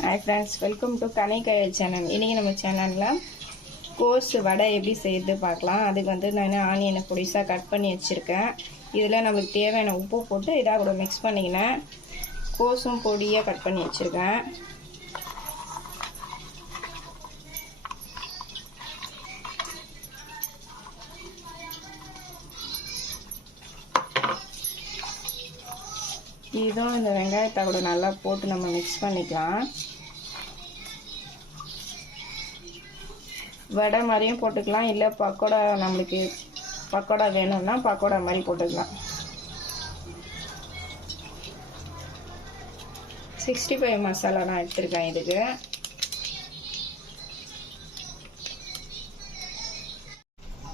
Hi friends, welcome to Kanikaya channel. இன்னைக்கு நம்ம சேனல்ல கோஸ் வடை எப்படி செய்யறது பார்க்கலாம். அதுக்கு வந்து நான் ஆனியனை பொடிசா கட் பண்ணி வச்சிருக்கேன். இதுல நமக்கு தேவையான உப்பு போட்டு இதா கூட mix பண்ணிக்கினேன். கோஸும் பொடியா கட் பண்ணி வச்சிருக்கேன். இதுவும் இந்த வெங்காயத்தை கூட நல்லா போட்டு நம்ம mix பண்ணிக்கலாம். வடை மாதிரியும் போட்டுக்கலாம், இல்லை பக்கோடா நம்மளுக்கு பக்கோடா வேணும்னா பக்கோடா மாதிரி போட்டுக்கலாம். 65 மசாலா நான் எடுத்துருக்கேன். இதுக்கு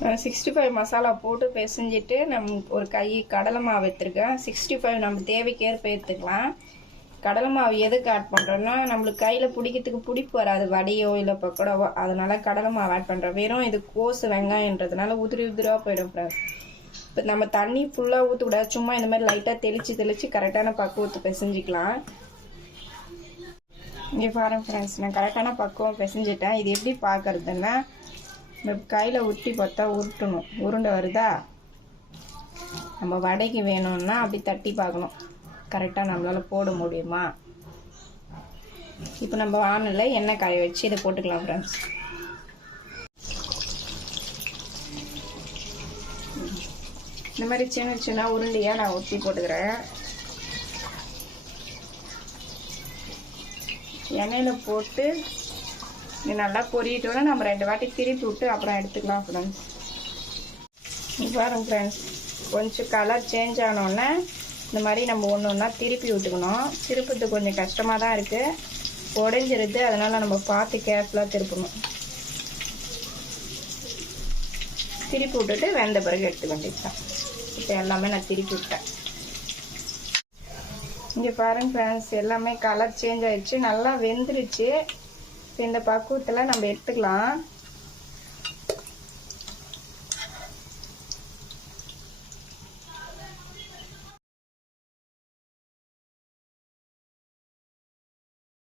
நான் 65 மசாலா போட்டு பிசைஞ்சிட்டு ஒரு கை கடலை மாவு எடுத்துருக்கேன். 65 நம்ம தேவைக்கேற்ப எடுத்துக்கலாம். கடலை மாவு எதுக்கு ஆட் பண்ணுறோன்னா நம்மளுக்கு கையில் பிடிக்கிறதுக்கு பிடிப்பு வராது, வடையோ இல்லை பக்கோடாவோ. அதனால கடலை மாவு ஆட் பண்ணுறோம். வெறும் இது கோஸ் வெங்காயன்றதுனால உதிராக போயிடும் ஃப்ரெண்ட்ஸ். இப்போ நம்ம தண்ணி ஃபுல்லாக ஊற்றக்கூடாது, சும்மா இந்த மாதிரி லைட்டாக தெளித்து கரெக்டான பக்குவத்தை பிசைஞ்சிக்கலாம். இங்கே பாருங்க ஃப்ரெண்ட்ஸ், நான் கரெக்டான பக்குவம் பிசைஞ்சிட்டேன். இது எப்படி பார்க்கறதுன்னா இந்த கையில் உருட்டி பார்த்தா உருட்டணும், உருண்டை வருதா? நம்ம வடைக்கு வேணும்னா அப்படி தட்டி பார்க்கணும், கரெக்டாக நம்மளால் போட முடியுமா? இப்போ நம்ம வானலில் எண்ணெய் காய வச்சு இதை போட்டுக்கலாம் ஃப்ரெண்ட்ஸ். இந்த மாதிரி சின்ன சின்ன உருண்டையாக நான் ஊற்றி போட்டுக்கிறேன். எண்ணெயில் போட்டு இது நல்லா பொரியிட்டோன்னா நம்ம 2 வாட்டி திருப்பி விட்டு அப்புறம் எடுத்துக்கலாம் ஃப்ரெண்ட்ஸ். பாருங்க ஃப்ரெண்ட்ஸ், கொஞ்சம் கலர் சேஞ்ச் ஆனோடனே இந்த மாதிரி நம்ம ஒன்று ஒன்றா திருப்பி விட்டுக்கணும். திருப்பது கொஞ்சம் கஷ்டமாக தான் இருக்குது, உடைஞ்சிருது. அதனால் நம்ம பார்த்து கேர்ஃபுல்லாக திருப்பணும். திருப்பி விட்டுட்டு வெந்த பிறகு எடுத்துக்க வேண்டியதுதான். இப்போ எல்லாமே நான் திருப்பி விட்டேன். இங்கே பாருங்க ஃப்ரெண்ட்ஸ், எல்லாமே கலர் சேஞ்ச் ஆயிடுச்சு, நல்லா வெந்துருச்சு. இந்த பக்குவத்தில் நம்ம எடுத்துக்கலாம்.